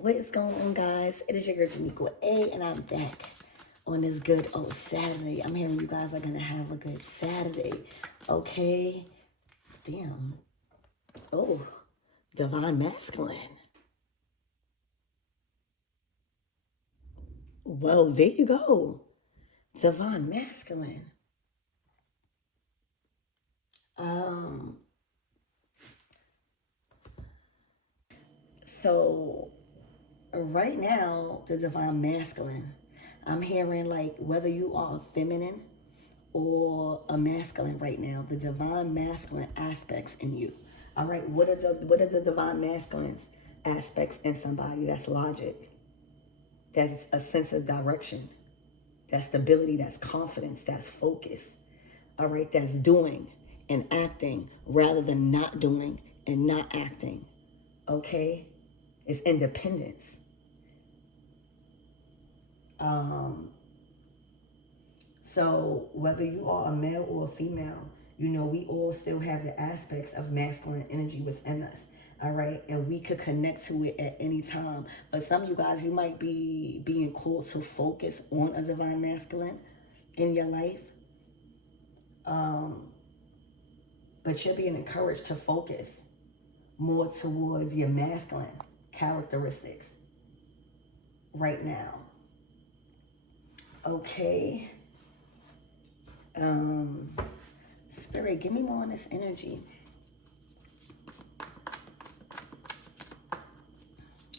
What is going on, guys? It is your girl Jamiqua A, and I'm back on this good old Saturday. I'm hearing you guys are gonna have a good Saturday. Okay. Damn. Oh, divine masculine. Well, there you go. Divine masculine. So right now, the divine masculine, I'm hearing like whether you are a feminine or a masculine right now, the divine masculine aspects in you. All right, what are the divine masculine aspects in somebody? That's logic. That's a sense of direction. That's stability, that's confidence, that's focus. All right, that's doing and acting rather than not doing and not acting. Okay? It's independence. So whether you are a male or a female, you know, we all still have the aspects of masculine energy within us. All right. And we could connect to it at any time. But some of you guys, you might be being called to focus on a divine masculine in your life. But you're being encouraged to focus more towards your masculine characteristics right now. Okay. Spirit, give me more on this energy.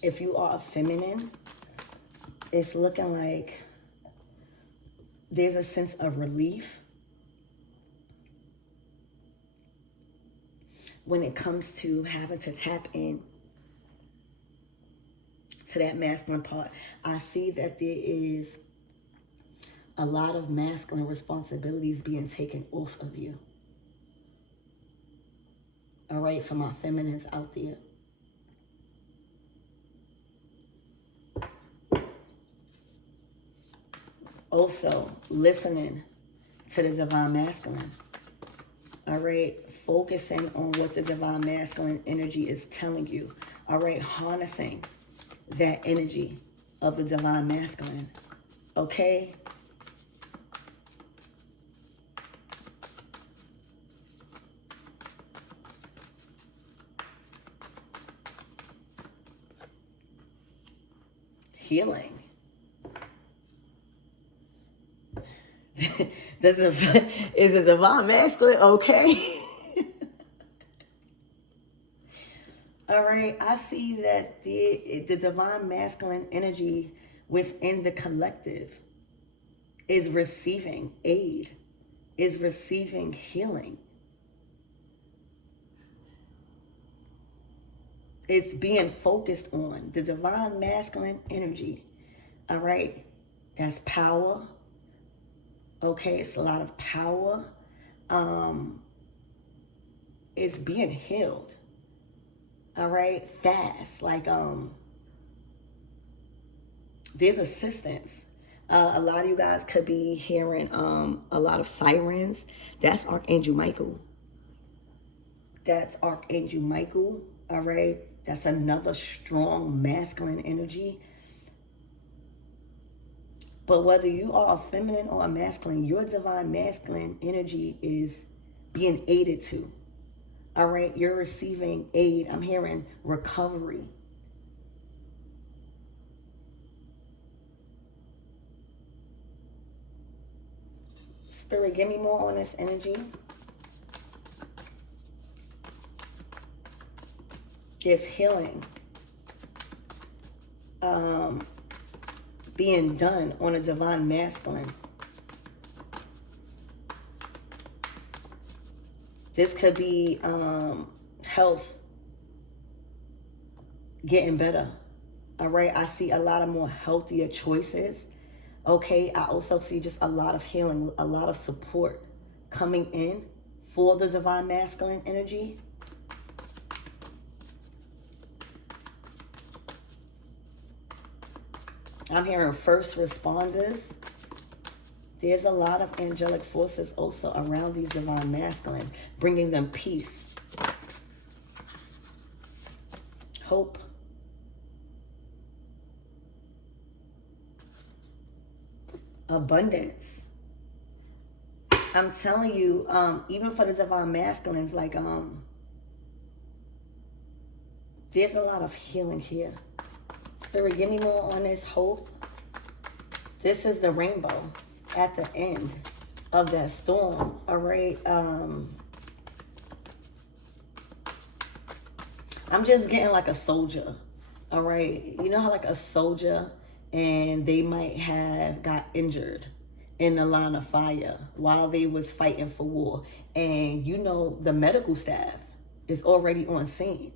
If you are a feminine, it's looking like there's a sense of relief when it comes to having to tap in to that masculine part. I see that there is a lot of masculine responsibilities being taken off of you. All right, for my feminines out there. Also, listening to the divine masculine. All right, focusing on what the divine masculine energy is telling you. All right, harnessing that energy of the divine masculine. Okay? Healing. Is the divine masculine okay? All right, I see that the divine masculine energy within the collective is receiving aid, is receiving healing. It's being focused on the divine masculine energy. All right, that's power. Okay, it's a lot of power. It's being healed. All right, fast. Like there's assistance. A lot of you guys could be hearing a lot of sirens. That's Archangel Michael. That's Archangel Michael. All right, that's another strong masculine energy. But whether you are a feminine or a masculine, your divine masculine energy is being aided to. All right, you're receiving aid. I'm hearing recovery. Spirit, give me more on this energy. There's healing being done on a divine masculine. This could be health getting better. All right, I see a lot of more healthier choices. Okay, I also see just a lot of healing, a lot of support coming in for the divine masculine energy. I'm hearing first responders. There's a lot of angelic forces also around these divine masculine, bringing them peace, hope, abundance. I'm telling you, even for the divine masculines, like, there's a lot of healing here. Spirit, give me more on this hope. This is the rainbow at the end of that storm, all right? I'm just getting like a soldier, all right? You know how like a soldier, and they might have got injured in the line of fire while they was fighting for war. And you know, the medical staff is already on scene.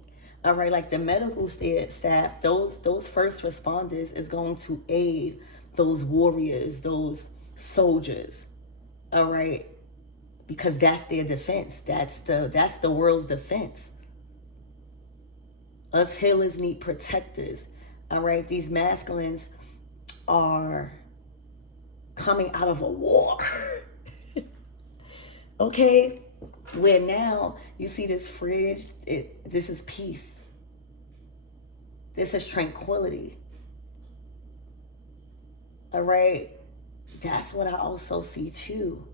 All right, like the medical staff, those first responders is going to aid those warriors, those soldiers. All right, because that's their defense. That's the world's defense. Us healers need protectors. All right, these masculines are coming out of a war. Okay, where now you see this fridge, this is peace. This is tranquility. All right, that's what I also see too.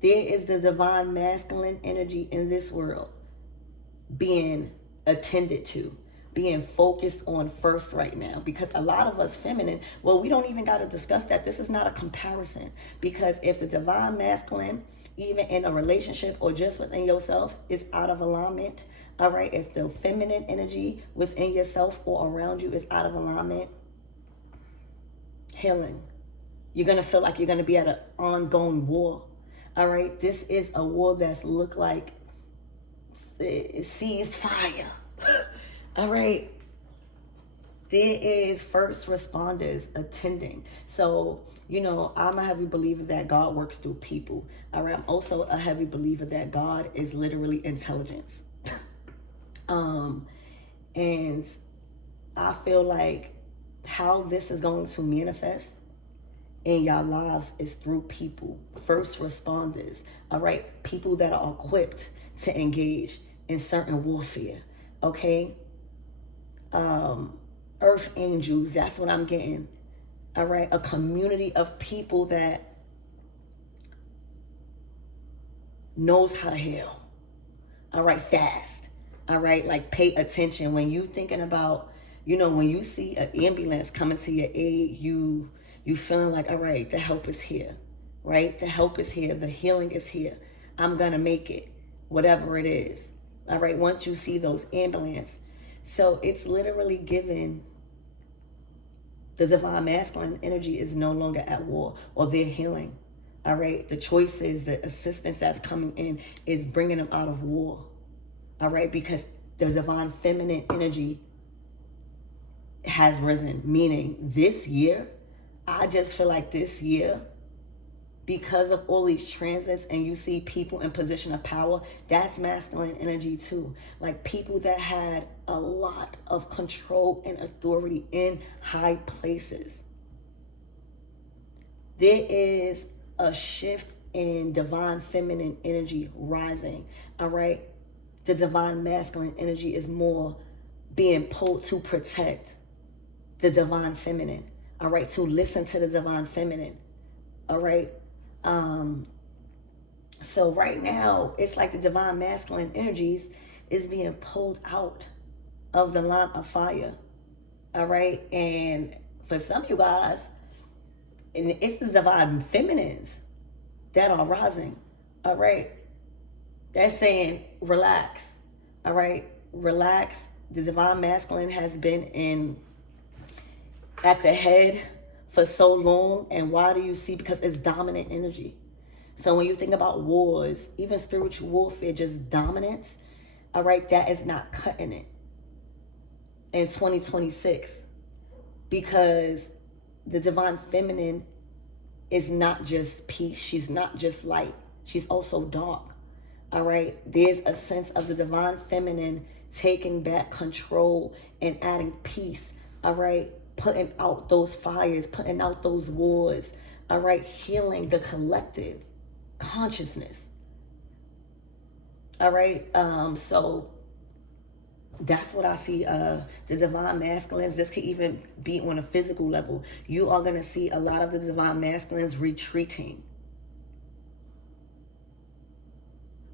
There is the divine masculine energy in this world being attended to, being focused on first right now. Because a lot of us feminine, well, we don't even got to discuss that. This is not a comparison. Because if the divine masculine, even in a relationship or just within yourself, is out of alignment, all right, if the feminine energy within yourself or around you is out of alignment, healing. You're going to feel like you're going to be at an ongoing war. All right, this is a war that's look like it seized fire. All right, there is first responders attending. So, you know, I'm a heavy believer that God works through people. All right, I'm also a heavy believer that God is literally intelligence. And I feel like how this is going to manifest in your lives is through people, first responders, all right? People that are equipped to engage in certain warfare, okay? Earth angels, that's what I'm getting, all right? A community of people that knows how to heal, all right? Fast, all right? Like pay attention. When you thinking about, you know, when you see an ambulance coming to your aid, you feeling like, all right, the help is here, right? The help is here. The healing is here. I'm going to make it, whatever it is. All right, once you see those ambulance. So it's literally given the divine masculine energy is no longer at war, or they're healing. All right, the choices, the assistance that's coming in is bringing them out of war. All right, because the divine feminine energy has risen, meaning this year, I just feel like this year, because of all these transits and you see people in position of power, that's masculine energy too. Like people that had a lot of control and authority in high places. There is a shift in divine feminine energy rising, all right? The divine masculine energy is more being pulled to protect the divine feminine. All right, to listen to the divine feminine. All right. So right now, it's like the divine masculine energies is being pulled out of the line of fire. All right. And for some of you guys, and it's the divine feminines that are rising. All right. That's saying relax. All right. Relax. The divine masculine has been at the head for so long. And why do you see? Because it's dominant energy. So when you think about wars, even spiritual warfare, just dominance, all right, that is not cutting it in 2026. Because the divine feminine is not just peace. She's not just light. She's also dark. All right. There's a sense of the divine feminine taking back control and adding peace. All right. Putting out those fires, putting out those wars. All right. Healing the collective consciousness. All right. So That's what I see. The divine masculines, this could even be on a physical level. You are going to see a lot of the divine masculines retreating.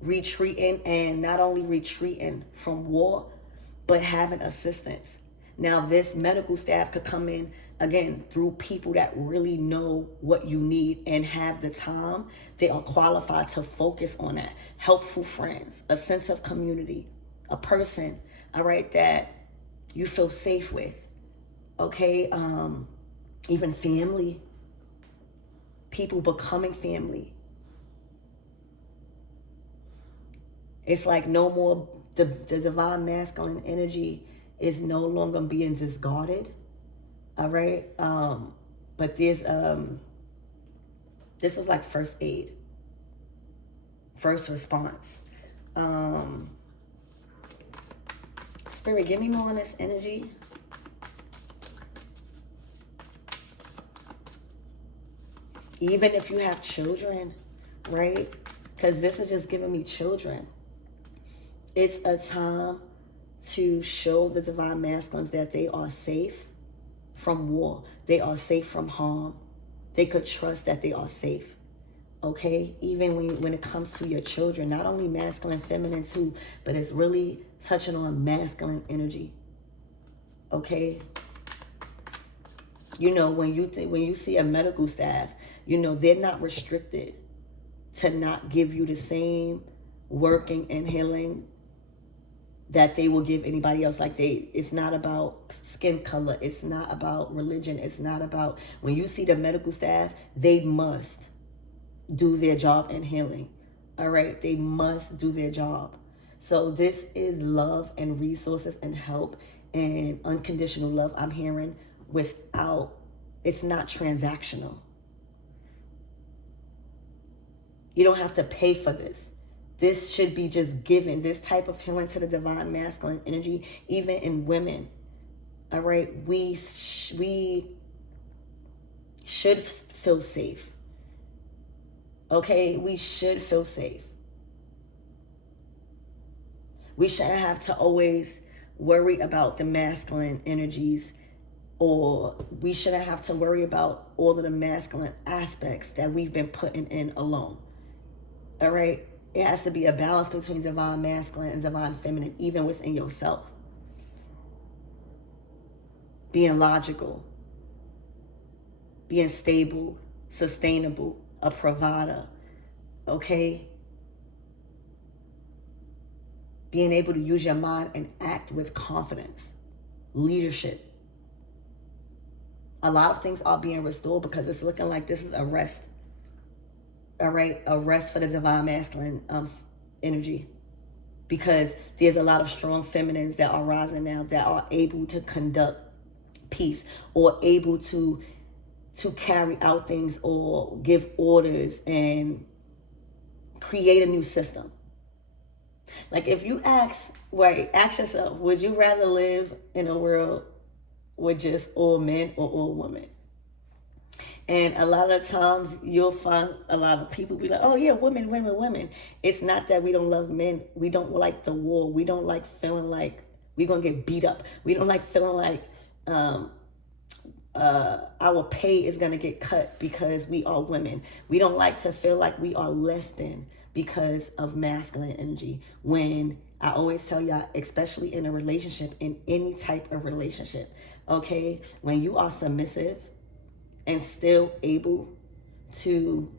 And not only retreating from war, but having assistance. Now, this medical staff could come in, again, through people that really know what you need and have the time. They are qualified to focus on that. Helpful friends, a sense of community, a person, all right, that you feel safe with, okay? Even family, people becoming family. It's like no more, the divine masculine energy is no longer being discarded. All right. But there's this is like first aid, first response. Spirit, give me more on this energy. Even if you have children, right? Because this is just giving me children. It's a time to show the divine masculines that they are safe from war. They are safe from harm. They could trust that they are safe. Okay? Even when it comes to your children, not only masculine, feminine too, but it's really touching on masculine energy. Okay? You know, when you see a medical staff, you know, they're not restricted to not give you the same working and healing that they will give anybody else. Like it's not about skin color. It's not about religion. It's not about, when you see the medical staff, they must do their job in healing. All right. They must do their job. So this is love and resources and help and unconditional love. I'm hearing without, it's not transactional. You don't have to pay for this. This should be just given. This type of healing to the divine masculine energy, even in women. All right, we should feel safe. Okay, we should feel safe. We shouldn't have to always worry about the masculine energies, or we shouldn't have to worry about all of the masculine aspects that we've been putting in alone. All right. It has to be a balance between divine masculine and divine feminine, even within yourself. Being logical, being stable, sustainable, a provider, okay? Being able to use your mind and act with confidence, leadership. A lot of things are being restored because it's looking like this is a rest. All right, a rest for the divine masculine energy, because there's a lot of strong feminines that are rising now that are able to conduct peace or able to carry out things or give orders and create a new system. Like if you ask yourself, would you rather live in a world with just all men or all women? And a lot of times you'll find a lot of people be like, oh yeah, women, women, women. It's not that we don't love men. We don't like the war. We don't like feeling like we're going to get beat up. We don't like feeling like our pay is going to get cut because we are women. We don't like to feel like we are less than because of masculine energy. When I always tell y'all, especially in a relationship, in any type of relationship, okay, when you are submissive and still able to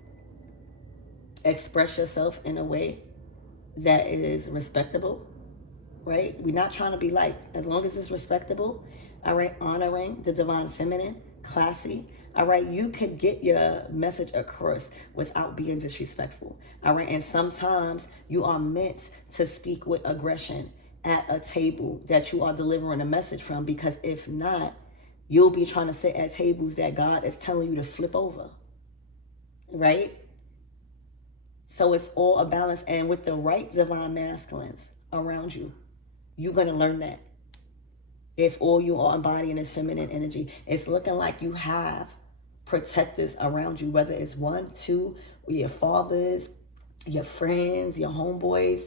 express yourself in a way that is respectable, right? We're not trying to be liked. As long as it's respectable, all right, honoring the divine feminine, classy, all right, you could get your message across without being disrespectful, all right? And sometimes you are meant to speak with aggression at a table that you are delivering a message from, because if not, you'll be trying to sit at tables that God is telling you to flip over, right? So it's all a balance. And with the right divine masculines around you, you're going to learn that. If all you are embodying is feminine energy, it's looking like you have protectors around you, whether it's 1, 2, your fathers, your friends, your homeboys,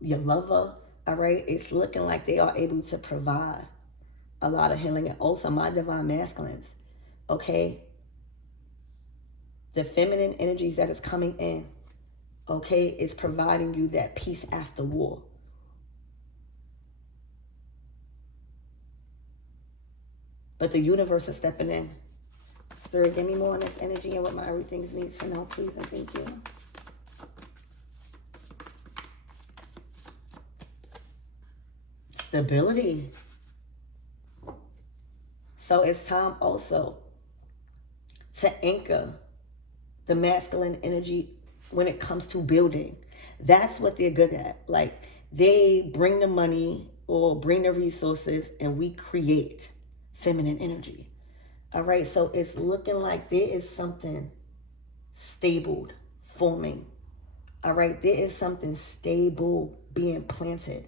your lover, All right. It's looking like they are able to provide a lot of healing. And also my divine masculines. Okay. The feminine energies that is coming in. Okay. Is providing you that peace after war. But the universe is stepping in. Spirit, give me more on this energy and what my everything needs to know, please, and thank you. Stability. So it's time also to anchor the masculine energy when it comes to building. That's what they're good at. Like, they bring the money or bring the resources and we create feminine energy. All right, so it's looking like there is something stable forming. All right, there is something stable being planted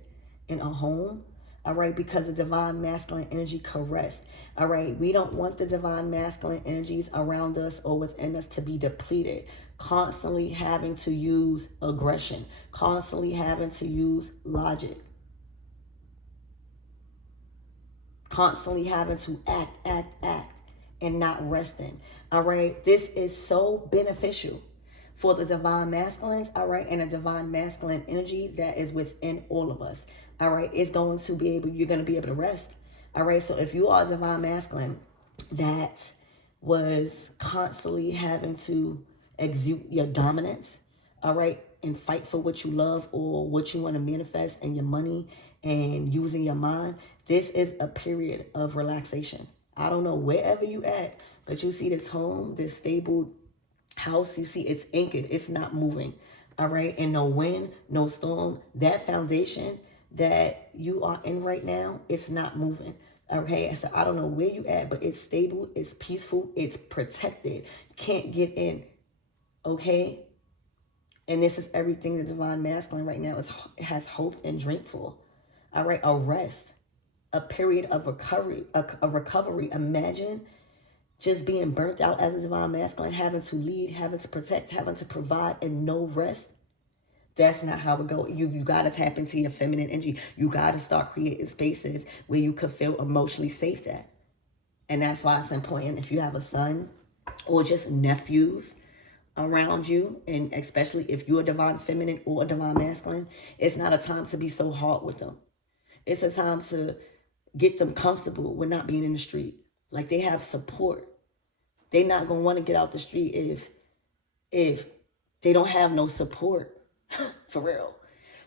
in a home. All right, because the divine masculine energy caressed. All right, we don't want the divine masculine energies around us or within us to be depleted, constantly having to use aggression, constantly having to use logic, constantly having to act, and not resting. All right, this is so beneficial for the divine masculines, all right, and a divine masculine energy that is within all of us. All right, it's going to be able, you're going to be able to rest. All right, so if you are a divine masculine that was constantly having to exude your dominance, all right, and fight for what you love or what you want to manifest and your money and using your mind, this is a period of relaxation. I don't know wherever you at, but you see this home, this stable house, you see it's anchored, it's not moving. All right, and no wind, no storm. That foundation that you are in right now, it's not moving. Okay, so I don't know where you at, but it's stable, it's peaceful, it's protected. You can't get in. Okay, and this is everything the divine masculine right now has hoped and dreamed for. All right, a rest, a period of recovery, a recovery. Imagine just being burnt out as a divine masculine, having to lead, having to protect, having to provide, and no rest. That's not how it goes. You got to tap into your feminine energy. You got to start creating spaces where you could feel emotionally safe at. And that's why it's important if you have a son or just nephews around you, and especially if you're a divine feminine or a divine masculine, it's not a time to be so hard with them. It's a time to get them comfortable with not being in the street. Like, they have support. They're not going to want to get out the street if they don't have no support. For real.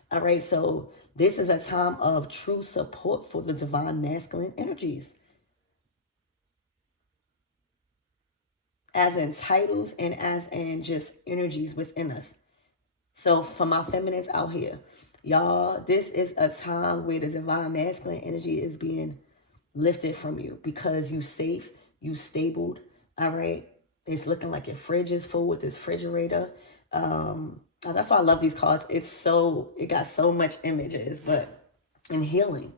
All right, so this is a time of true support for the divine masculine energies. As in titles and as in just energies within us. So for my feminines out here, y'all, this is a time where the divine masculine energy is being lifted from you because you safe, you stabled. All right, it's looking like your fridge is full with this refrigerator. That's why I love these cards. It got so much images, but in healing,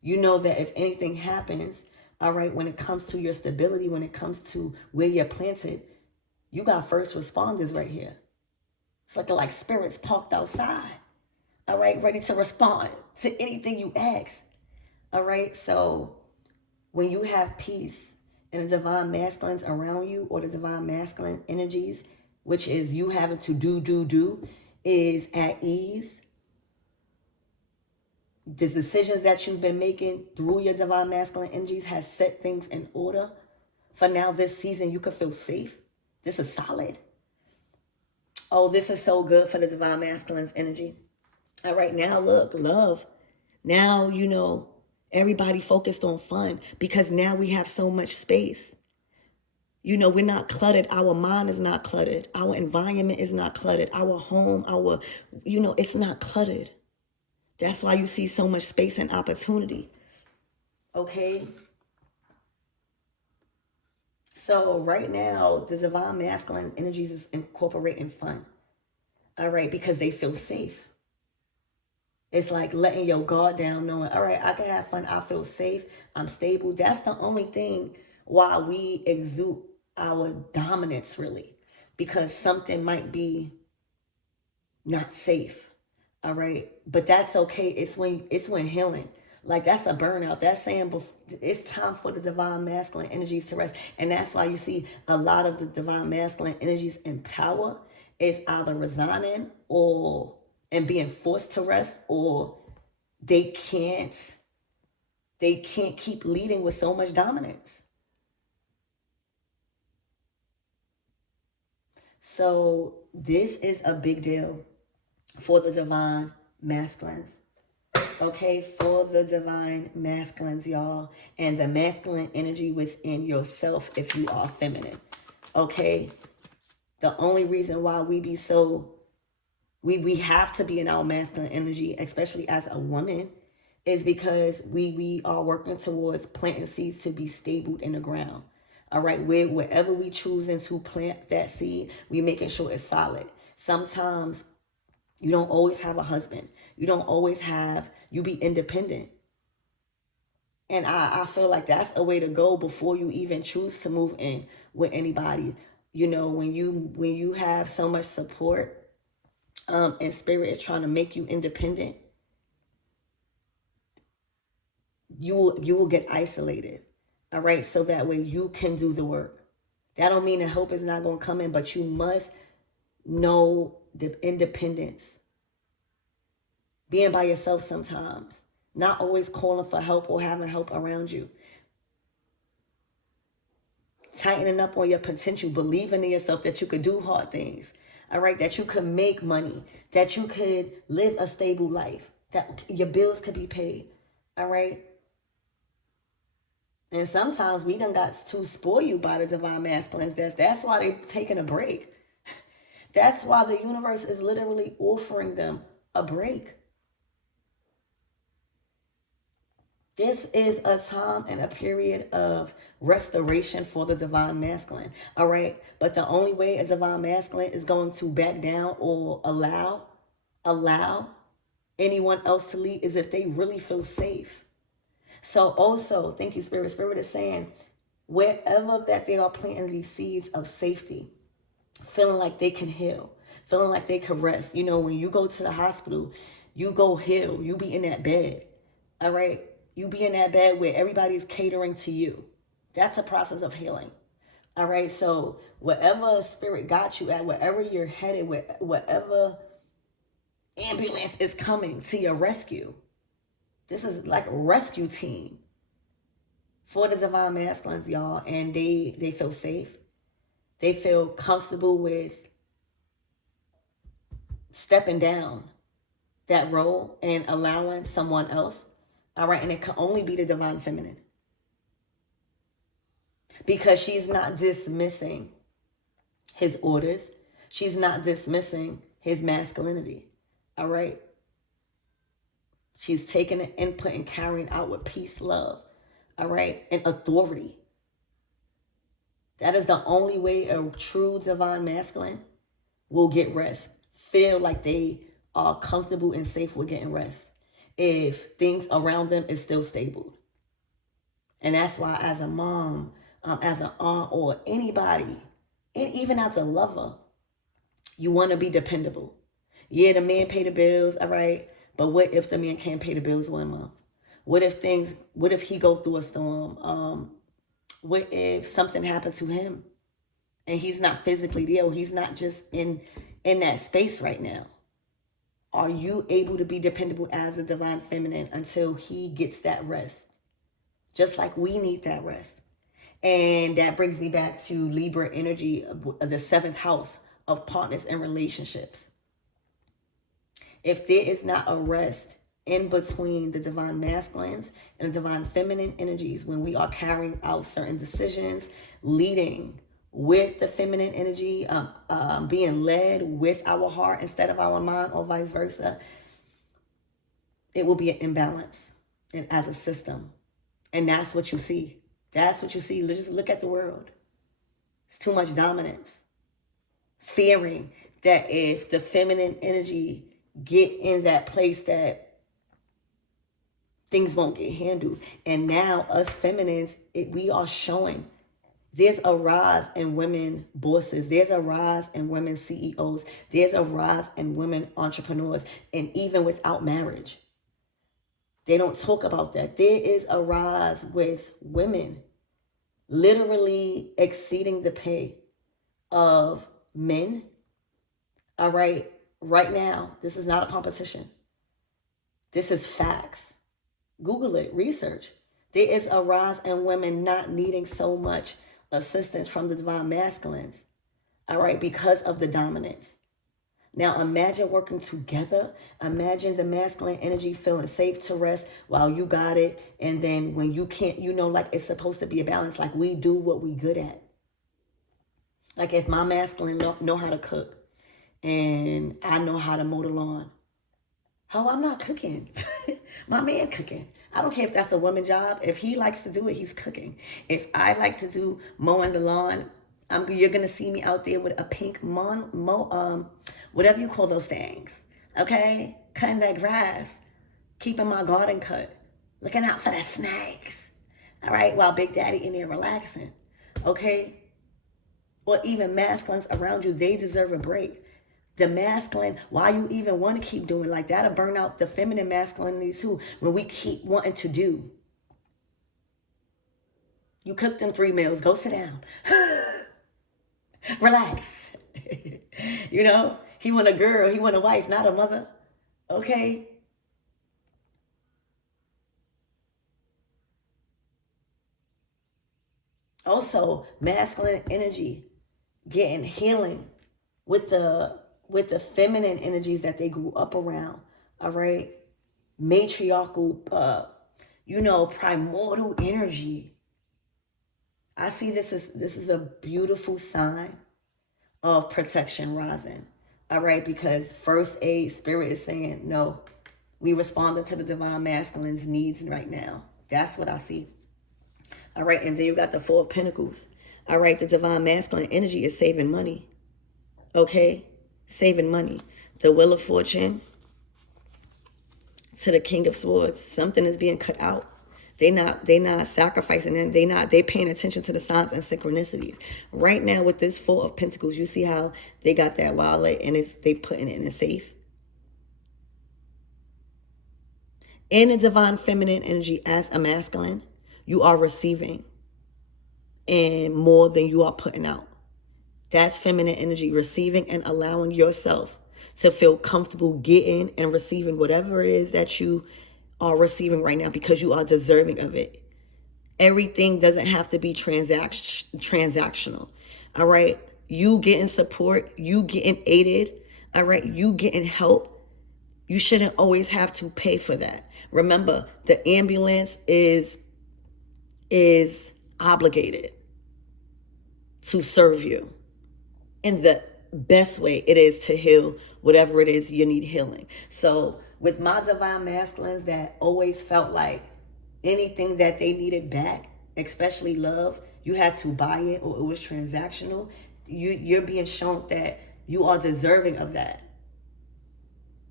you know that if anything happens, all right, when it comes to your stability, when it comes to where you're planted, you got first responders right here. It's looking like spirits parked outside, all right, ready to respond to anything you ask. All right, so when you have peace and the divine masculines around you, or the divine masculine energies, which is you having to do, is at ease. The decisions that you've been making through your divine masculine energies has set things in order. For now, this season, you can feel safe. This is solid. Oh, this is so good for the divine masculine's energy. All right, now look, love. Now, everybody focused on fun because now we have so much space. We're not cluttered. Our mind is not cluttered. Our environment is not cluttered. Our home, it's not cluttered. That's why you see so much space and opportunity. Okay? So right now, the divine masculine energies is incorporating fun. All right? Because they feel safe. It's like letting your guard down, knowing, all right, I can have fun. I feel safe. I'm stable. That's the only thing why we exude our dominance, really, because something might be not safe. All right. But that's okay. It's when healing. Like that's a burnout. That's saying it's time for the divine masculine energies to rest. And that's why you see a lot of the divine masculine energies in power is either resigning or and being forced to rest, or they can't keep leading with so much dominance. So this is a big deal for the divine masculines. Okay, for the divine masculines, y'all, and the masculine energy within yourself if you are feminine. Okay, the only reason why we have to be in our masculine energy, especially as a woman, is because we are working towards planting seeds to be stable in the ground. All right, wherever we choosing to plant that seed, we making sure it's solid. Sometimes you don't always have a husband. You be independent. And I feel like that's a way to go before you even choose to move in with anybody. You know, when you have so much support, and spirit is trying to make you independent, you will get isolated. All right, so that way you can do the work. That don't mean that help is not going to come in, but you must know the independence. Being by yourself sometimes, not always calling for help or having help around you. Tightening up on your potential, believing in yourself that you could do hard things. All right, that you could make money, that you could live a stable life, that your bills could be paid. All right. And sometimes we done got too spoiled by the divine masculines. That's why they taking a break. That's why the universe is literally offering them a break. This is a time and a period of restoration for the divine masculine. All right. But the only way a divine masculine is going to back down or allow anyone else to lead is if they really feel safe. So also, thank you, Spirit. Spirit is saying, wherever that they are planting these seeds of safety, feeling like they can heal, feeling like they can rest. You know, when you go to the hospital, you go heal. You be in that bed. All right. You be in that bed where everybody's catering to you. That's a process of healing. All right. So wherever spirit got you at, wherever you're headed, whatever ambulance is coming to your rescue, this is like a rescue team for the divine masculines, y'all. And they feel safe. They feel comfortable with stepping down that role and allowing someone else. All right. And it can only be the divine feminine. Because she's not dismissing his orders. She's not dismissing his masculinity. All right. She's taking an input and carrying out with peace, love, all right, and authority. That is the only way a true divine masculine will get rest. Feel like they are comfortable and safe with getting rest if things around them is still stable. And that's why as a mom, as an aunt, or anybody, and even as a lover, you want to be dependable. Yeah, the man pay the bills, all right. But what if the man can't pay the bills 1 month? What if he go through a storm? What if something happened to him and he's not physically there? He's not just in that space right now. Are you able to be dependable as a divine feminine until he gets that rest? Just like we need that rest. And that brings me back to Libra energy, the 7th house of partners and relationships. If there is not a rest in between the divine masculines and the divine feminine energies, when we are carrying out certain decisions, leading with the feminine energy, being led with our heart instead of our mind, or vice versa, it will be an imbalance and as a system. And that's what you see. That's what you see. Just look at the world. It's too much dominance. Fearing that if the feminine energy get in that place that things won't get handled. And now us feminines, we are showing There's a rise in women bosses. There's a rise in women CEOs. There's a rise in women entrepreneurs. And even without marriage, they don't talk about that. There is a rise with women literally exceeding the pay of men. All right. Right now, this is not a competition. This is facts. Google it, research. There is a rise in women not needing so much assistance from the divine masculines, all right, because of the dominance. Now imagine working together. Imagine the masculine energy feeling safe to rest while you got it. And then when you can't, like it's supposed to be a balance, like we do what we good at. Like if my masculine know how to cook and I know how to mow the lawn, oh, I'm not cooking. My man cooking. I don't care if that's a woman job. If he likes to do it, he's cooking. If I like to do mowing the lawn, you're gonna see me out there with a pink whatever you call those things. Okay, cutting that grass, keeping my garden cut, looking out for the snakes. All right, while Big Daddy in there relaxing. Okay, or even masculines around you, they deserve a break. The masculine, why you even want to keep doing like that'll burn out the feminine masculinity too when we keep wanting to do. You cooked them 3 meals, go sit down. Relax. He want a girl, he want a wife, not a mother. Okay? Also, masculine energy getting healing with the feminine energies that they grew up around, all right? Matriarchal, primordial energy. I see this is a beautiful sign of protection rising, all right? Because first aid spirit is saying, no, we responding to the divine masculine's needs right now. That's what I see. All right, and then you got the Four of Pentacles. All right, the divine masculine energy is saving money. Okay? Saving money. The Wheel of Fortune to the King of Swords. Something is being cut out. They not sacrificing, and they paying attention to the signs and synchronicities. Right now with this Four of Pentacles, you see how they got that wallet and they putting it in a safe. In the divine feminine energy as a masculine, you are receiving and more than you are putting out. That's feminine energy, receiving and allowing yourself to feel comfortable getting and receiving whatever it is that you are receiving right now because you are deserving of it. Everything doesn't have to be transactional. All right. You getting support, you getting aided. All right. You getting help. You shouldn't always have to pay for that. Remember, the ambulance is obligated to serve you in the best way it is to heal whatever it is you need healing. So with my divine masculines that always felt like anything that they needed back, especially love, you had to buy it or it was transactional, you're being shown that you are deserving of that.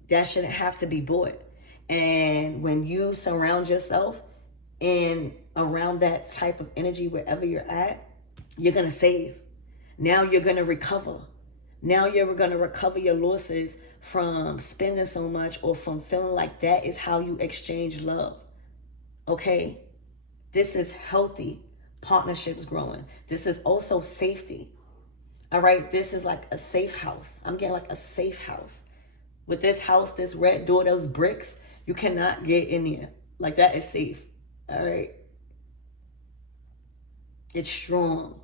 That shouldn't have to be bought. And when you surround yourself in around that type of energy wherever you're at, you're going to save. Now you're going to recover. Now you're going to recover your losses from spending so much or from feeling like that is how you exchange love. Okay? This is healthy partnerships growing. This is also safety. All right? This is like a safe house. I'm getting like a safe house. With this house, this red door, those bricks, you cannot get in there. Like that is safe. All right? It's strong.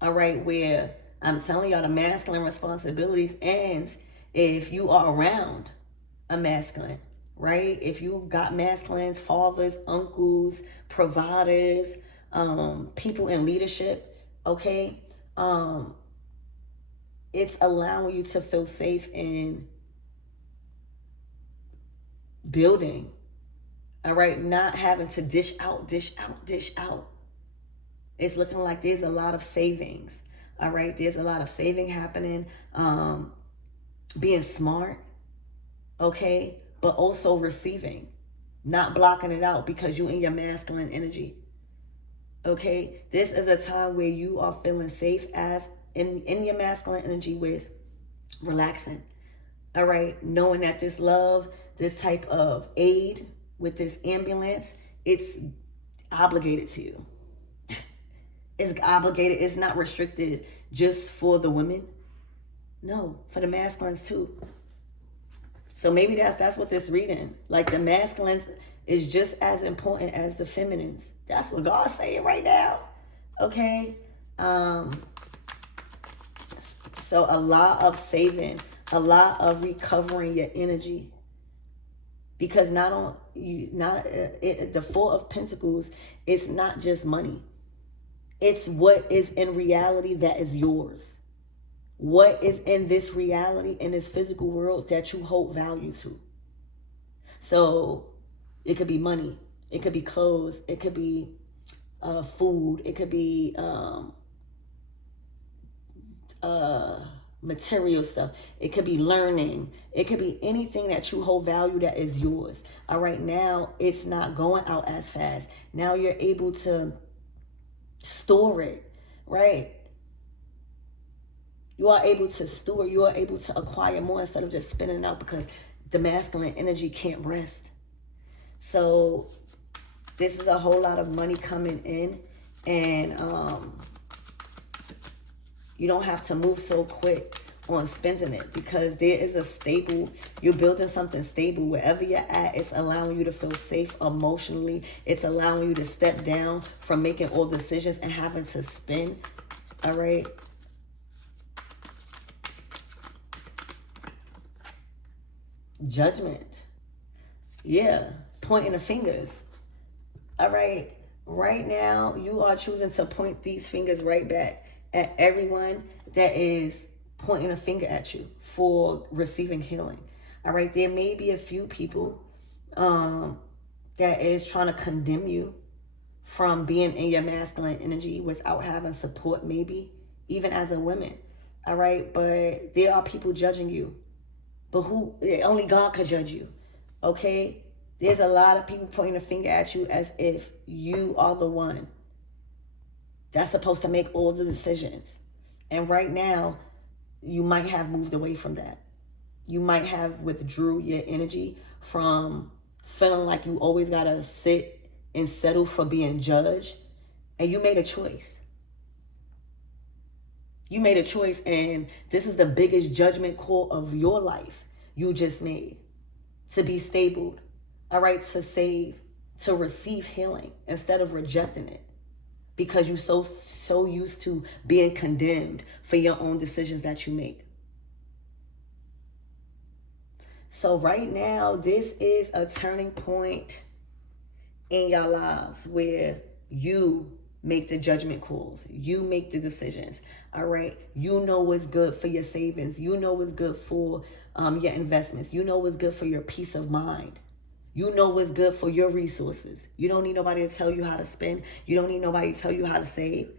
All right? Where I'm telling y'all the masculine responsibilities ends if you are around a masculine, right? If you got masculines, fathers, uncles, providers, people in leadership, okay? It's allowing you to feel safe in building, all right? Not having to dish out. It's looking like there's a lot of savings. All right, there's a lot of saving happening, being smart, okay, but also receiving, not blocking it out because you in your masculine energy. Okay, this is a time where you are feeling safe as in your masculine energy with relaxing. All right, knowing that this love, this type of aid with this ambulance, it's obligated to you. It's obligated. It's not restricted just for the women. No, for the masculines too. So maybe that's what this reading. Like the masculines is just as important as the feminines. That's what God's saying right now. Okay? So a lot of saving, a lot of recovering your energy. Because the Four of Pentacles, it's not just money. It's what is in reality that is yours. What is in this reality, in this physical world that you hold value to. So it could be money. It could be clothes. It could be food. It could be material stuff. It could be learning. It could be anything that you hold value that is yours. All right, now it's not going out as fast. Now you're able to store it, right? You are able to store. You are able to acquire more instead of just spinning it out because the masculine energy can't rest. So this is a whole lot of money coming in, and you don't have to move so quick on spending it because there is a stable, you're building something stable. Wherever you're at, it's allowing you to feel safe emotionally. It's allowing you to step down from making all decisions and having to spend. All right. Judgment. Yeah. Pointing the fingers. All right. Right now, you are choosing to point these fingers right back at everyone that is pointing a finger at you for receiving healing. All right. There may be a few people that is trying to condemn you from being in your masculine energy without having support, maybe even as a woman. All right. But there are people judging you. But only God could judge you, okay? There's a lot of people pointing a finger at you as if you are the one that's supposed to make all the decisions. And right now, you might have moved away from that. You might have withdrew your energy from feeling like you always got to sit and settle for being judged. And you made a choice. You made a choice, and this is the biggest judgment call of your life you just made. To be stable, all right, to save, to receive healing instead of rejecting it. Because you're so used to being condemned for your own decisions that you make. So right now, this is a turning point in your lives where you make the judgment calls. You make the decisions. All right. You know what's good for your savings. You know what's good for your investments. You know what's good for your peace of mind. You know what's good for your resources. You don't need nobody to tell you how to spend. You don't need nobody to tell you how to save.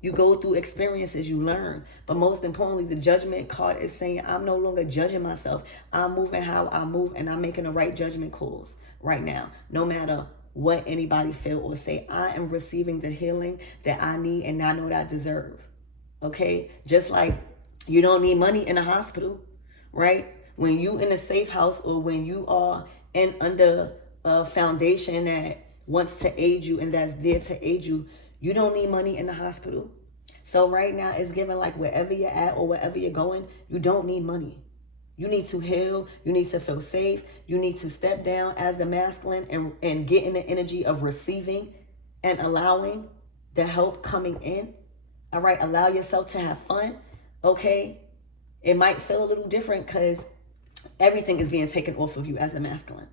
You go through experiences, you learn. But most importantly, the judgment card is saying, I'm no longer judging myself. I'm moving how I move, and I'm making the right judgment calls right now. No matter what anybody feel or say, I am receiving the healing that I need and I know that I deserve. Okay? Just like you don't need money in a hospital, right? When you in a safe house or when you are under a foundation that wants to aid you and that's there to aid you, you don't need money in the hospital. So right now it's given like wherever you're at or wherever you're going, you don't need money. You need to heal. You need to feel safe. You need to step down as the masculine and get in the energy of receiving and allowing the help coming in. All right. Allow yourself to have fun. Okay. It might feel a little different because everything is being taken off of you as a masculine.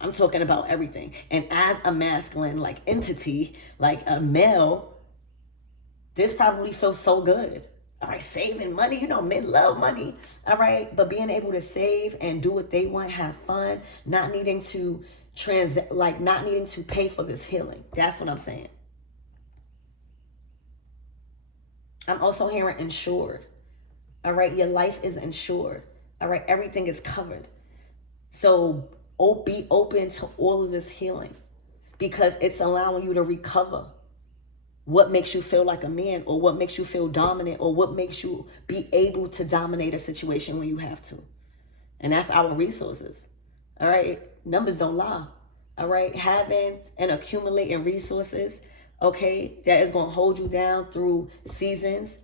I'm talking about everything. And as a masculine, like entity, like a male, this probably feels so good. All right, saving money, you know, men love money. All right, but being able to save and do what they want, have fun, not needing to not needing to pay for this healing. That's what I'm saying. I'm also hearing insured. All right, your life is insured. All right, everything is covered. So be open to all of this healing because it's allowing you to recover. what makes you feel like a man, or what makes you feel dominant, or what makes you be able to dominate a situation when you have to. And that's our resources. All right. Numbers don't lie. All right. Having and accumulating resources, okay, that is going to hold you down through seasons.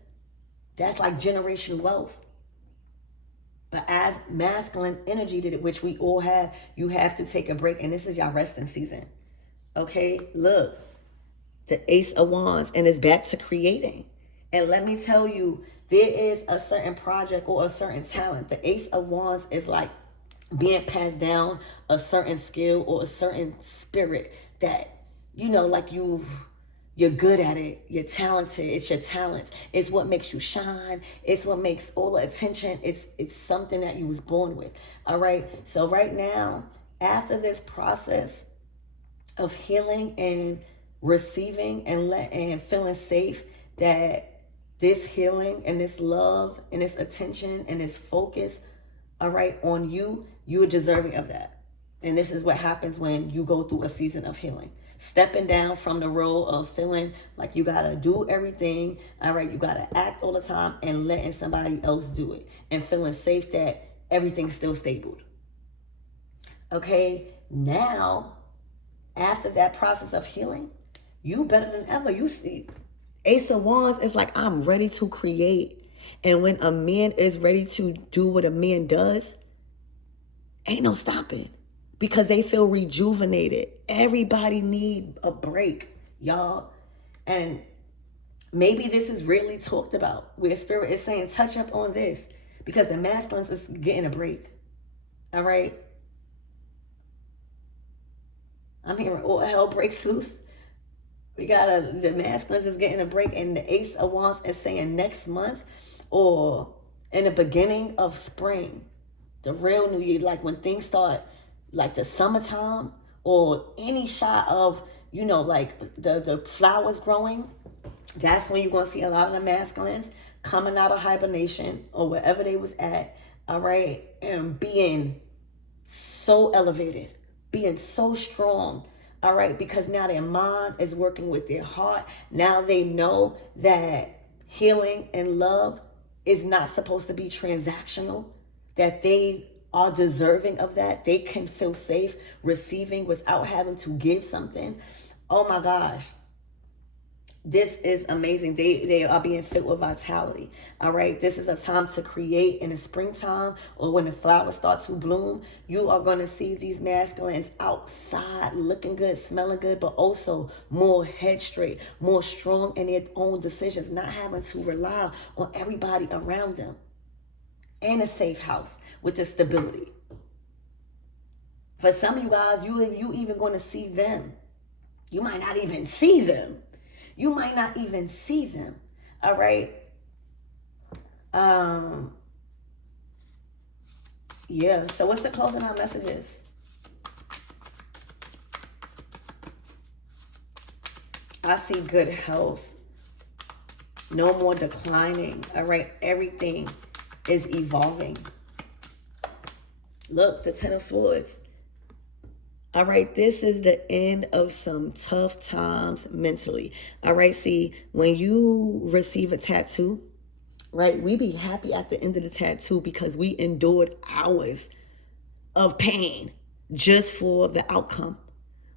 That's like generational wealth. But as masculine energy, which we all have, you have to take a break. And this is your resting season. Okay. Look, the Ace of Wands, and it's back to creating. And let me tell you, there is a certain project or a certain talent. The Ace of Wands is like being passed down a certain skill or a certain spirit that, like you're good at it. You're talented. It's your talents. It's what makes you shine. It's what makes all the attention. It's something that you was born with. All right. So right now, after this process of healing and receiving and feeling safe, that this healing and this love and this attention and this focus, all right, on you are deserving of that. And this is what happens when you go through a season of healing. Stepping down from the role of feeling like you gotta do everything, all right, you gotta act all the time, and letting somebody else do it, and feeling safe that everything's still stable. Okay, now after that process of healing, you better than ever. You see, Ace of Wands is like, I'm ready to create. And when a man is ready to do what a man does, ain't no stopping, because they feel rejuvenated. Everybody need a break, y'all. And maybe this is really talked about, where Spirit is saying, touch up on this, because the masculines is getting a break. All right. I'm hearing all hell breaks loose. We got the masculines is getting a break, and the Ace of Wands is saying next month or in the beginning of spring, the real new year, like when things start, like the summertime, or any shot of, like the flowers growing. That's when you're going to see a lot of the masculines coming out of hibernation or wherever they was at, all right, and being so elevated, being so strong, all right, because now their mind is working with their heart. Now they know that healing and love is not supposed to be transactional, that they are deserving of that. They can feel safe receiving without having to give something. Oh my gosh. This is amazing. They are being filled with vitality. All right. This is a time to create in the springtime, or when the flowers start to bloom. You are going to see these masculines outside looking good, smelling good, but also more head straight, more strong in their own decisions, not having to rely on everybody around them. And a safe house with the stability. For some of you guys, you even going to see them. You might not even see them. You might not even see them. All right. Yeah. So what's the closing out messages? I see good health. No more declining. All right. Everything is evolving. Look, the Ten of Swords. All right, this is the end of some tough times mentally. All right, see, when you receive a tattoo, right, we be happy at the end of the tattoo because we endured hours of pain just for the outcome,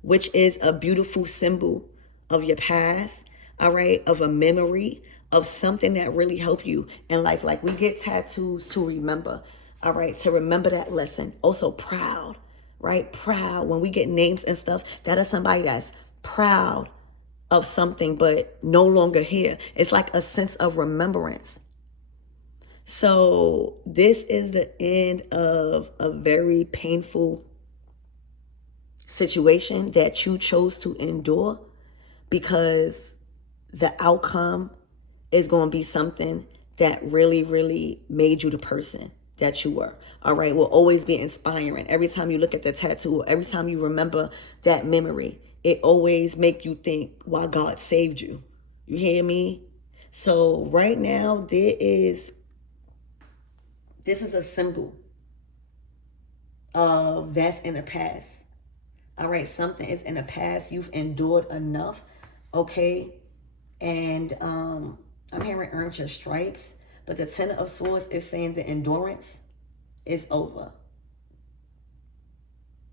which is a beautiful symbol of your past, all right, of a memory, of something that really helped you in life. Like, we get tattoos to remember, all right, to remember that lesson. Also proud. Right? Proud. When we get names and stuff, that is somebody that's proud of something, but no longer here. It's like a sense of remembrance. So this is the end of a very painful situation that you chose to endure, because the outcome is going to be something that really, really made you the person that you were. All right, will always be inspiring. Every time you look at the tattoo, every time you remember that memory, it always make you think, why God saved you. You hear me? So right now, this is a symbol of that's in the past. All right, something is in the past. You've endured enough, okay? And I'm hearing earn your stripes, but the Ten of Swords is saying the endurance is over.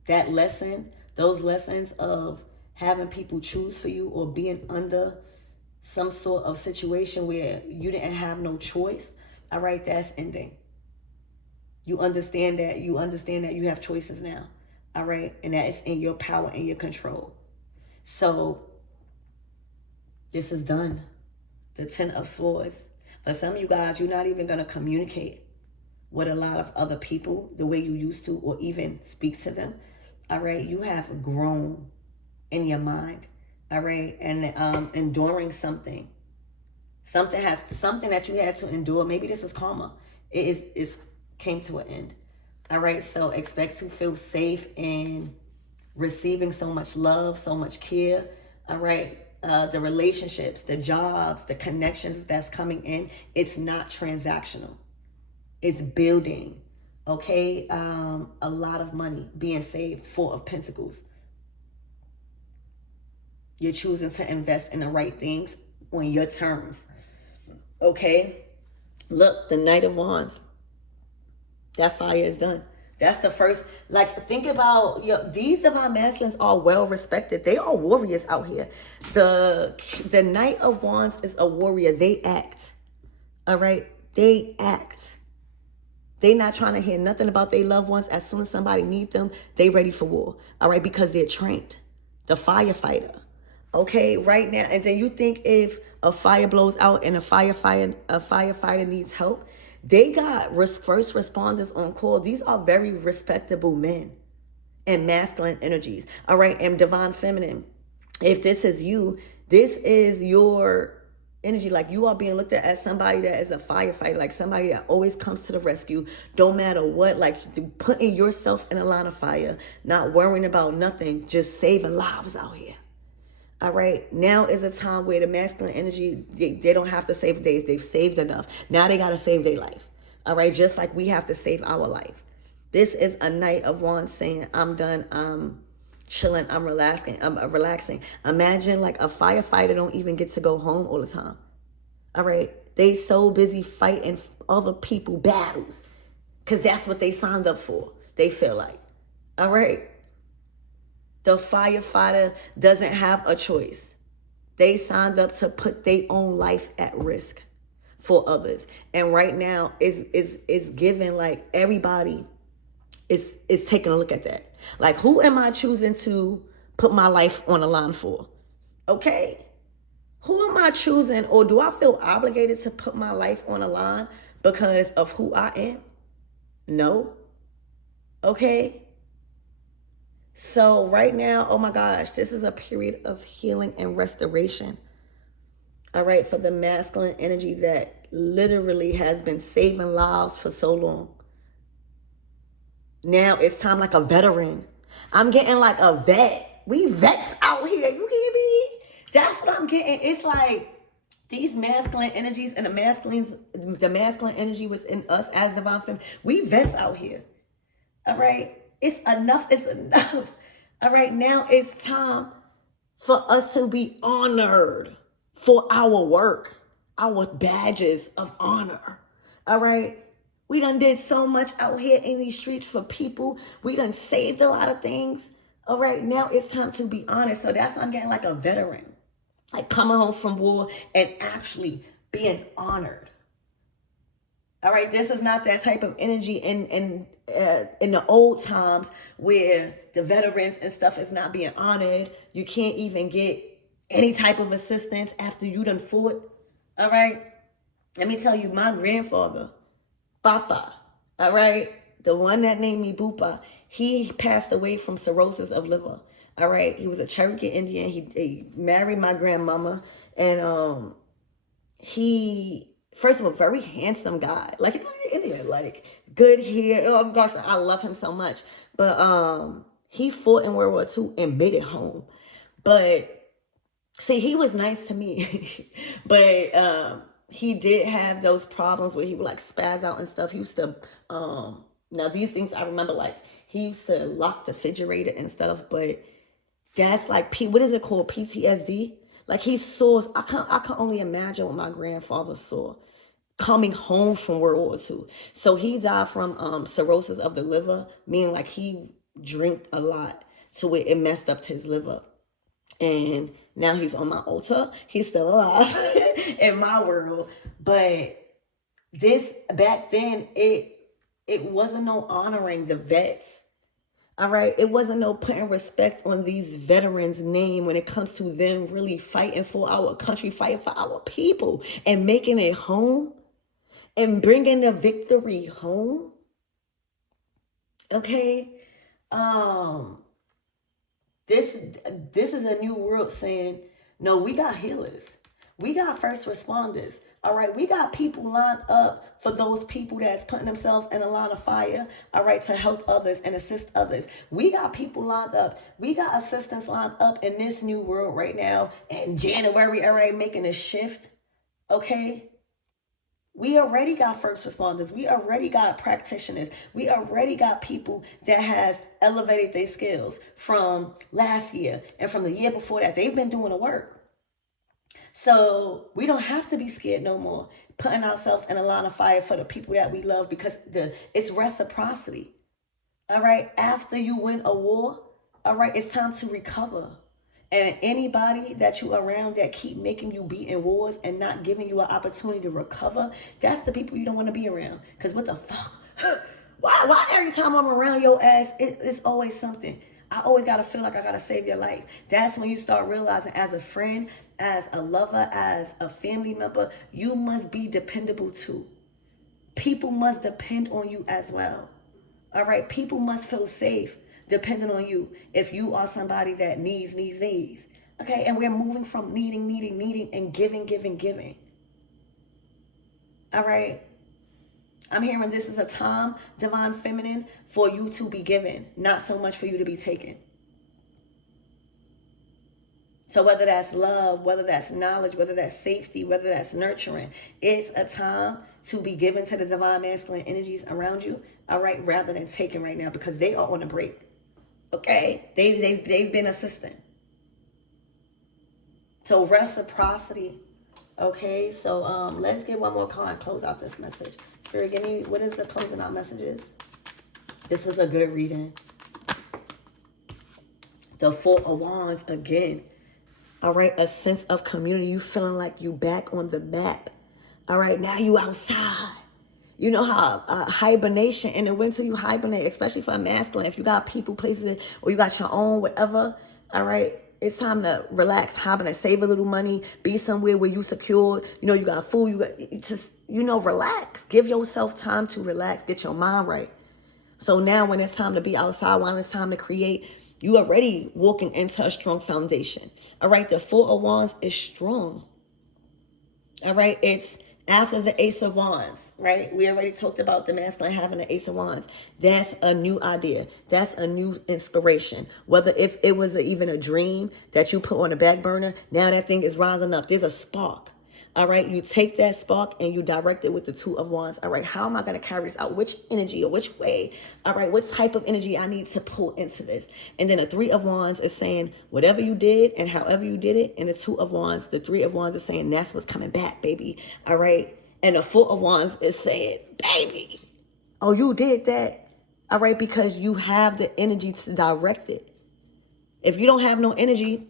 That lesson, those lessons of having people choose for you or being under some sort of situation where you didn't have no choice, all right, that's ending. You understand that you have choices now, all right, and that is in your power and your control. So this is done. The Ten of Swords. For some of you guys, you're not even going to communicate with a lot of other people the way you used to, or even speak to them. All right, you have grown in your mind. All right, and enduring something that you had to endure. Maybe this was karma. It came to an end. All right, so expect to feel safe in receiving so much love, so much care. All right, the relationships, the jobs, the connections that's coming in, it's not transactional. It's building. Okay, a lot of money being saved. Four of Pentacles. You're choosing to invest in the right things on your terms. Okay, look, the Knight of Wands. That fire is done. That's the first, like, think about, these divine masculines are well respected. They are warriors out here. The Knight of Wands is a warrior. They act. All right, they act. They not trying to hear nothing about their loved ones. As soon as somebody needs them, they ready for war. All right, because they're trained. The firefighter. Okay, right now. And then you think if a fire blows out and a firefighter needs help, they got first responders on call. These are very respectable men and masculine energies. All right, and divine feminine. If this is you, this is your energy. Like, you are being looked at as somebody that is a firefighter, like somebody that always comes to the rescue, don't matter what, like putting yourself in a line of fire, not worrying about nothing, just saving lives out here. All right, now is a time where the masculine energy, they don't have to save days. They've saved enough. Now they got to save their life. All right, just like we have to save our life. This is a Knight of Wands saying, I'm done, I'm chilling, I'm relaxing. Imagine like a firefighter don't even get to go home all the time. All right, they so busy fighting other people battles because that's what they signed up for, they feel like. All right. The firefighter doesn't have a choice. They signed up to put their own life at risk for others. And right now, it's giving like everybody is taking a look at that. Like, who am I choosing to put my life on the line for? Okay? Who am I choosing, or do I feel obligated to put my life on the line because of who I am? No. Okay? So right now, oh my gosh, this is a period of healing and restoration. All right, for the masculine energy that literally has been saving lives for so long. Now it's time like a veteran. I'm getting like a vet. We vets out here. You hear me? That's what I'm getting. It's like these masculine energies and the masculine energy was in us as divine feminine. We vets out here. All right. It's enough. It's enough. All right. Now it's time for us to be honored for our work, our badges of honor. All right. We done did so much out here in these streets for people. We done saved a lot of things. All right. Now it's time to be honored. So that's why I'm getting like a veteran, like coming home from war and actually being honored. All right. This is not that type of energy in the old times where the veterans and stuff is not being honored. You can't even get any type of assistance after you done fought. All right. Let me tell you, my grandfather, Papa, all right, the one that named me Bupa, he passed away from cirrhosis of liver. All right. He was a Cherokee Indian. He married my grandmama, and he, first of all, very handsome guy, like Indian, like good hair. Oh my gosh, I love him so much. But he fought in World War II and made it home. But see, he was nice to me, but he did have those problems where he would like spaz out and stuff. He used to now these things I remember, like he used to lock the refrigerator and stuff. But that's like what is it called, PTSD? Like he saw, I can only imagine what my grandfather saw coming home from World War II. So he died from cirrhosis of the liver, meaning like he drank a lot to where it messed up his liver. And now he's on my altar. He's still alive in my world. But this back then, it wasn't no honoring the vets. All right, it wasn't no putting respect on these veterans' name when it comes to them really fighting for our country, fighting for our people, and making it home and bringing the victory home. Okay, this is a new world saying, no, we got healers. We got first responders. All right, we got people lined up for those people that's putting themselves in a line of fire, all right, to help others and assist others. We got people lined up. We got assistants lined up in this new world right now. In January, all right, making a shift, okay? We already got first responders. We already got practitioners. We already got people that has elevated their skills from last year and from the year before that. They've been doing the work. So we don't have to be scared no more, putting ourselves in a line of fire for the people that we love, because it's reciprocity. All right. After you win a war, all right, it's time to recover. And anybody that you around that keep making you be in wars and not giving you an opportunity to recover, that's the people you don't want to be around. Because what the fuck? Why every time I'm around your ass, it's always something. I always got to feel like I got to save your life. That's when you start realizing, as a friend, as a lover, as a family member, you must be dependable too. People must depend on you as well. All right? People must feel safe depending on you if you are somebody that needs. Okay? And we're moving from needing, and giving. All right? I'm hearing this is a time, divine feminine, for you to be given, not so much for you to be taken. So whether that's love, whether that's knowledge, whether that's safety, whether that's nurturing, it's a time to be given to the divine masculine energies around you, all right, rather than taken right now, because they are on a break. Okay? They've been assisting. So reciprocity. Okay, so let's get one more card and close out this message. Spirit, give me, what is the closing out messages? This was a good reading. The Four of Wands again. All right, a sense of community. You feeling like you back on the map. All right, now you outside. You know how hibernation, in the winter you hibernate, especially for a masculine. If you got people, places, or you got your own, whatever, all right, it's time to relax, hibernate, save a little money, be somewhere where you secured. You know, you got food, you got, just, you know, relax. Give yourself time to relax, get your mind right. So now when it's time to be outside, when it's time to create, you already walking into a strong foundation. All right, the Four of Wands is strong. All right, it's after the Ace of Wands, right? We already talked about the masculine having the Ace of Wands. That's a new idea. That's a new inspiration. Whether if it was even a dream that you put on the back burner, now that thing is rising up. There's a spark. All right, you take that spark and you direct it with the Two of Wands. All right, how am I going to carry this out? Which energy or which way? All right, what type of energy I need to pull into this? And then the Three of Wands is saying whatever you did and however you did it. And the Two of Wands, the Three of Wands is saying that's what's coming back, baby. All right, and the Four of Wands is saying, baby, oh, you did that. All right, because you have the energy to direct it. If you don't have no energy,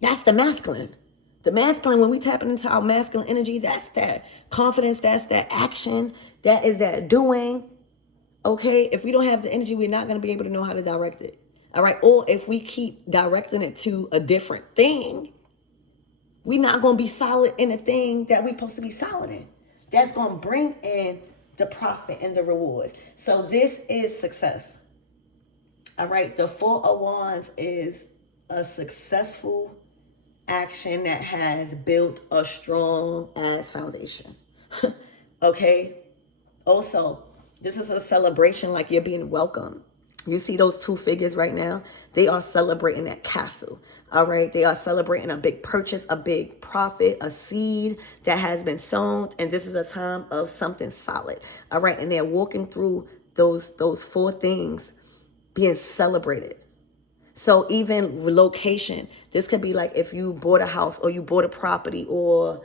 that's the masculine. The masculine, when we tapping into our masculine energy, that's that confidence, that's that action, that is that doing. Okay, if we don't have the energy, we're not going to be able to know how to direct it. All right, or if we keep directing it to a different thing, we're not going to be solid in the thing that we're supposed to be solid in. That's going to bring in the profit and the rewards. So this is success. All right, the Four of Wands is a successful action that has built a strong ass foundation. Okay? Also, this is a celebration, like you're being welcomed. You see those two figures right now? They are celebrating that castle. All right? They are celebrating a big purchase, a big profit, a seed that has been sown. And this is a time of something solid. All right? And they're walking through those four things being celebrated. So even relocation, this could be like if you bought a house or you bought a property or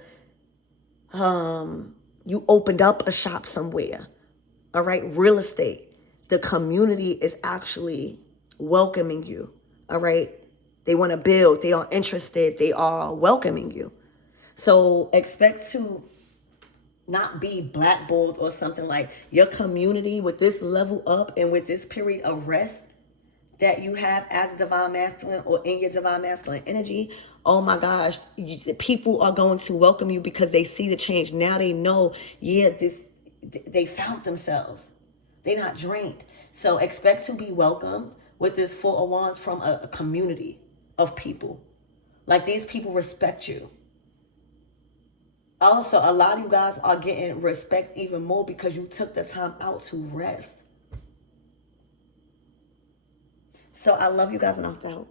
you opened up a shop somewhere. All right, real estate. The community is actually welcoming you. All right, they want to build. They are interested. They are welcoming you. So expect to not be blackballed or something. Like your community with this level up and with this period of rest that you have as divine masculine or in your divine masculine energy, oh my gosh, people are going to welcome you because they see the change. Now they know, yeah, they found themselves. They're not drained. So expect to be welcomed with this Four of Wands from a community of people. Like these people respect you. Also, a lot of you guys are getting respect even more because you took the time out to rest. So I love you guys, and I'm out.